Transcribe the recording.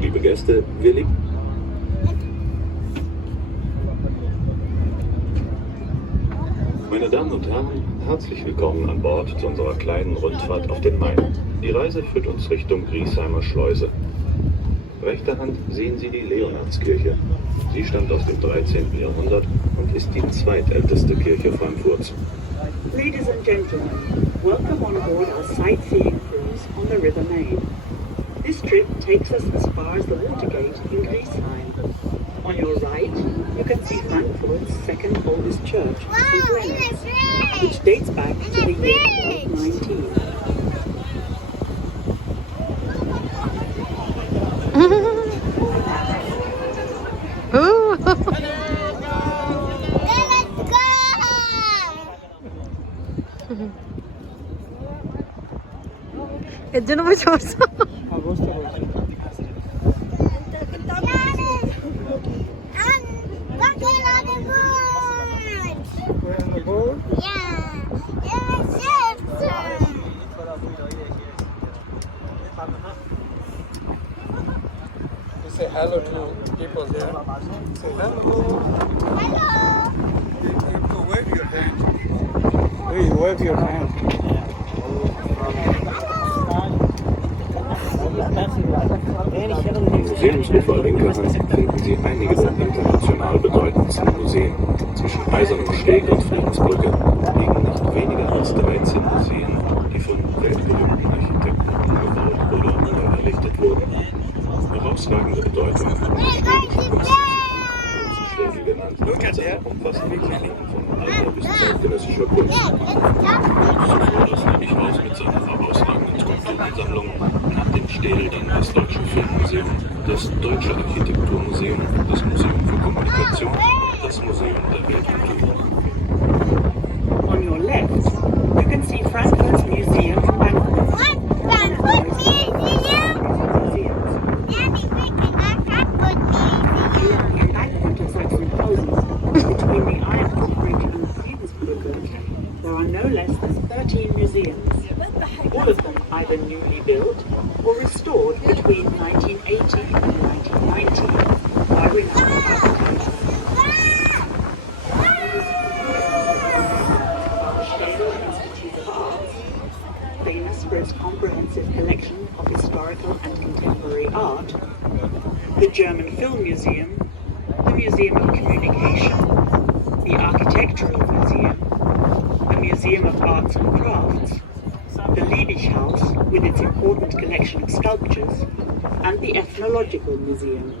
Liebe Gäste, wir lieben. Meine Damen und Herren, herzlich willkommen an Bord zu unserer kleinen Rundfahrt auf den Main. Die Reise führt uns Richtung Griesheimer Schleuse. Rechter Hand sehen Sie die Leonardskirche. Sie stammt aus dem 13. Jahrhundert und ist die zweitälteste Kirche Frankfurts. Ladies and gentlemen, welcome on board our sightseeing cruise on the River Main. This trip takes us as far as the Watergate in Griesheim. On your right, you can see Frankfurt's second oldest church, St. Leonard's, which dates back to the year 1219. এর জন্য বসে পড়ছো? Say hello to people there. Say hello. Hello. You wave your hand. Hey, wave your hand. Museumsufer linker Hand finden Sie einige der international bedeutendsten Museen. Zwischen Eisernem Steg und Friedensbrücke liegen nicht weniger als 13 Museen, die von weltberühmten Architekten umgebaut oder neu errichtet wurden. Herausragende Bedeutung hat die historische Kunst. Stege genannt mit seiner umfassenden Kliniken von alter bis zeitgenössischer Kunst. Zuvor das Haus mit seiner herausragenden Skulpturensammlung, nach dem Städel dann das Deutsche Filmmuseum, das Deutsche Architekturmuseum, das Museum für Kommunikation und das Museum der Weltkultur. On your left, you can see Frankfurt's Museum for Frankfurt. Frankfurt Museum? Between the Eisenbrücke and Friedensbrücke, there are no less than 13 museums, all of them either newly built or restored between 1980 and 1990 by renowned architects. The Institute of Arts, famous for its comprehensive collection of historical and contemporary art, the German Film Museum, the Museum of Communication, the Architectural Museum, the Museum of Arts and Crafts, the Liebighaus with its important collection of sculptures, and the Ethnological Museum.